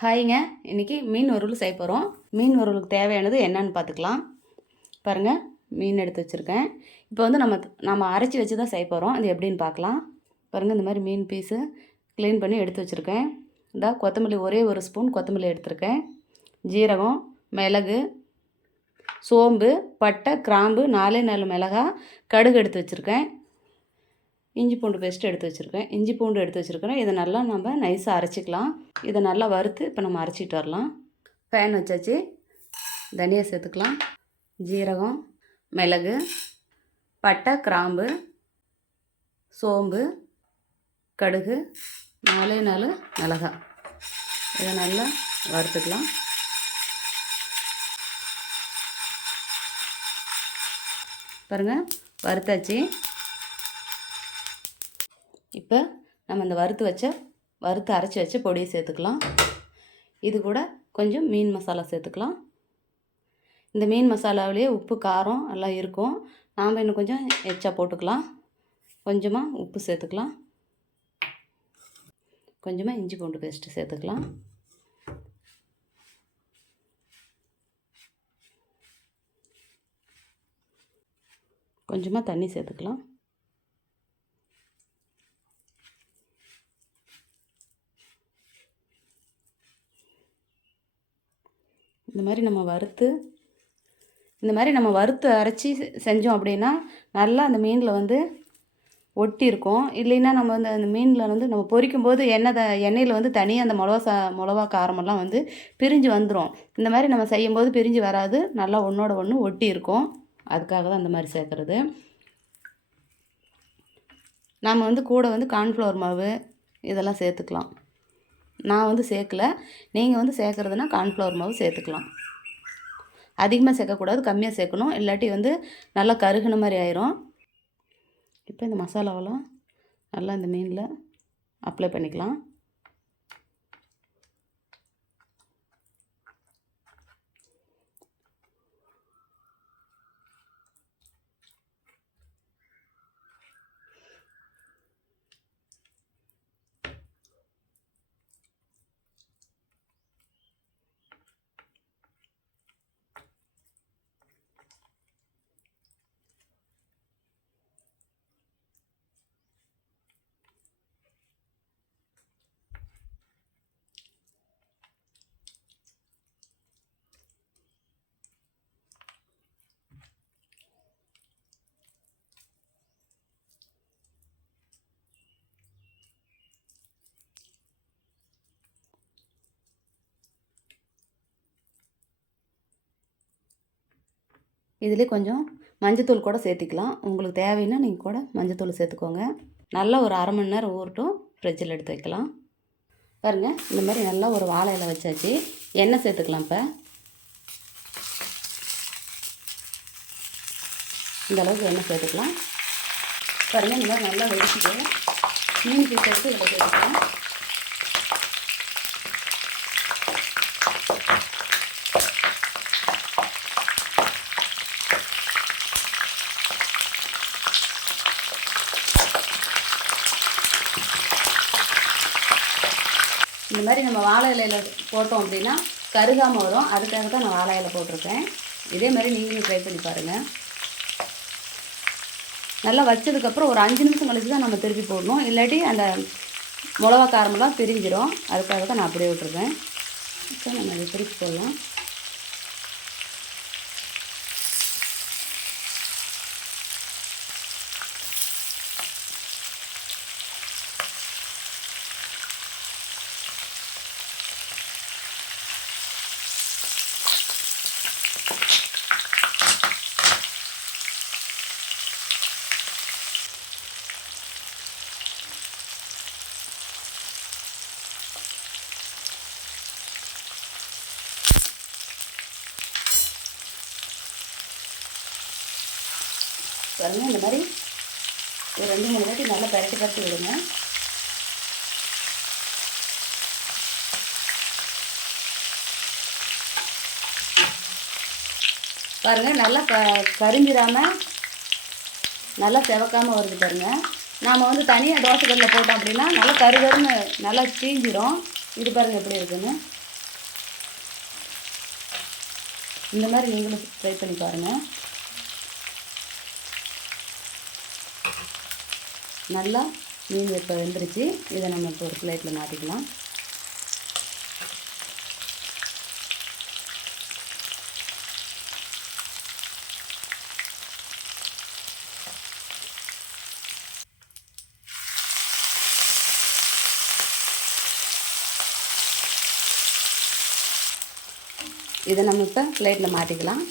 ஹாய்ங்க. இன்றைக்கி மீன் வறுவல் செய்ய போகிறோம் மீன் வறுவலுக்கு தேவையானது என்னன்னு பார்த்துக்கலாம். பாருங்கள் மீன் எடுத்து வச்சுருக்கேன். இப்போ வந்து நம்ம நம்ம அரைச்சி வச்சு தான் செய்ய போகிறோம் அது எப்படின்னு பார்க்கலாம். பாருங்கள் இந்த மாதிரி மீன் பீஸு க்ளீன் பண்ணி எடுத்து வச்சுருக்கேன். இந்த கொத்தமல்லி ஒரே ஒரு ஸ்பூன் கொத்தமல்லி எடுத்திருக்கேன். ஜீரகம் மிளகு சோம்பு பட்டை கிராம்பு நாலே நாலு மிளகா கடுகு எடுத்து வச்சுருக்கேன். இஞ்சி பூண்டு பேஸ்ட்டு எடுத்து வச்சுருக்கேன். இஞ்சி பூண்டு எடுத்து வச்சுருக்கிறேன். இதை நல்லா நம்ம நைஸாக அரைச்சிக்கலாம். இதை நல்லா வறுத்து இப்போ நம்ம அரைச்சிட்டு வரலாம். ஃபேன் வச்சாச்சு. தனியா சேர்த்துக்கலாம். ஜீரகம் மிளகு பட்டை கிராம்பு சோம்பு கடுகு நாலே நாலு மிளகா. இதை நல்லா வறுத்துக்கலாம். பாருங்கள் வறுத்தாச்சு. இப்போ நம்ம இந்த வறுத்து வச்ச வறுத்து அரைச்சி வச்ச பொடியை சேர்த்துக்கலாம். இது கூட கொஞ்சம் மீன் மசாலா சேர்த்துக்கலாம். இந்த மீன் மசாலாவிலேயே உப்பு காரம் எல்லாம் இருக்கும். நாம் இன்னும் கொஞ்சம் எச்சா போட்டுக்கலாம். கொஞ்சமாக உப்பு சேர்த்துக்கலாம். கொஞ்சமாக இஞ்சி பூண்டு பேஸ்ட்டு சேர்த்துக்கலாம். கொஞ்சமாக தண்ணி சேர்த்துக்கலாம். இந்த மாதிரி நம்ம வறுத்து இந்த மாதிரி நம்ம வறுத்து அரைச்சி செஞ்சோம் அப்படின்னா நல்லா அந்த மீனில் வந்து ஒட்டி இருக்கும் இல்லைன்னா நம்ம வந்து அந்த மீனில் வந்து நம்ம பொரிக்கும் போது எண்ணெய் த- எண்ணெயில் வந்து தனியாக அந்த மிளவா சா மிளவா காரமெல்லாம் வந்து பிரிஞ்சு வந்துடும் இந்த மாதிரி நம்ம செய்யும்போது பிரிஞ்சு வராது. நல்லா ஒன்றோட ஒன்று ஒட்டி இருக்கும் அதுக்காக தான் அந்த மாதிரி சேர்க்குறது. நாம் வந்து கூட வந்து கார்ன்ஃப்ளவர் மாவு இதெல்லாம் சேர்த்துக்கலாம். நான் வந்து சேர்க்கல. நீங்கள் வந்து சேர்க்குறதுனா கார்ன்ஃப்ளவர் மாவு சேர்த்துக்கலாம். அதிகமாக சேர்க்கக்கூடாது கம்மியாக சேர்க்கணும். இல்லாட்டி வந்து நல்லா கருகுன மாதிரி ஆயிரும். இப்போ இந்த மசாலாவெல்லாம் நல்லா இந்த மீனில் அப்ளை பண்ணிக்கலாம். இதில் கொஞ்சம் மஞ்சத்தூள் கூட சேர்த்திக்கலாம். உங்களுக்கு தேவைன்னா நீங்கள் கூட மஞ்சத்தூள் சேர்த்துக்கோங்க. நல்லா ஒரு அரை மணி நேரம் ஊறட்டும். ஃப்ரிட்ஜில் எடுத்து வைக்கலாம். பாருங்கள் இந்த மாதிரி நல்லா ஒரு வாழை இலை வச்சாச்சு. எண்ணெய் சேர்த்துக்கலாம் இப்போ. இந்த அளவுக்கு எண்ணெய் சேர்த்துக்கலாம். பாருங்கள் இந்த மாதிரி நல்லா வெடிச்சிட்டு மீன் பீஸ் எடுத்து இதில் சேர்த்துக்கலாம். இந்த மாதிரி நம்ம வாழை இலையில் போட்டோம் அப்படின்னா கருகாமல் வரும். அதுக்காக தான் நான் வாழை இலை போட்டிருக்கேன். இதே மாதிரி நீங்களும் ட்ரை பண்ணி பாருங்கள் நல்லா வச்சதுக்கப்புறம் ஒரு அஞ்சு நிமிஷம் கழிச்சு தான் நம்ம திருப்பி போடணும். இல்லாட்டி அந்த மிளகா காரமெல்லாம் பிரிஞ்சிடும் அதுக்காக தான் நான் அப்படியே விட்டுருக்கேன். இப்போ நம்ம அதை திருப்பி போடலாம். பாருங்கள் இந்த மாதிரி ஒரு ரெண்டு மூணு வாட்டி நல்லா பரட்டி பரட்டி விடுங்க. பாருங்கள் நல்லா க கரிஞ்சிடாமல் நல்லா செவக்காமல் வருது பாருங்கள் நாம் வந்து தனியாக தோசைக்கல்லில் போட்டோம் அப்படின்னா நல்லா கருகருன்னு நல்லா தீஞ்சிடும் இது பாருங்கள் எப்படி இருக்குன்னு. இந்த மாதிரி நீங்களும் ட்ரை பண்ணி பாருங்கள் நல்லா மீன் இப்போ வெந்துருச்சு. இதை நம்ம இப்போ ஒரு பிளேட்டில் மாற்றிக்கலாம் இதை நம்ம இப்போ பிளேட்டில் மாற்றிக்கலாம்